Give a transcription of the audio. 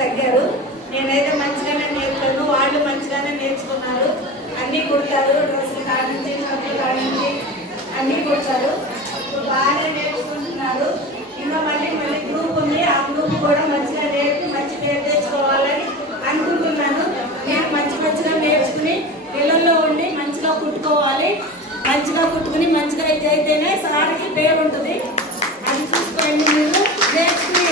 తగ్గారు. నేనైతే మంచిగానే నేర్పాను, వాళ్ళు మంచిగానే నేర్చుకున్నారు. అన్నీ కుడతారు, డ్రెస్సులు కానించి షర్ట్లు కానించి అన్నీ కుడతారు. బాగానే నేర్చుకుంటున్నారు. ఇంకా మళ్ళీ గ్రూప్ ఉంది, ఆ గ్రూప్ కూడా మంచిగా నేర్పి మంచి పేరు తెచ్చుకోవాలని అనుకుంటున్నాను. నేను మంచిగా నేర్చుకుని పిల్లల్లో ఉండి మంచిగా కుట్టుకోవాలి. మంచిగా కుట్టుకుని మంచిగా అయితేనే సార్కి పేరు ఉంటుంది. అది చూసుకోండి. మీరు నేర్చుకుని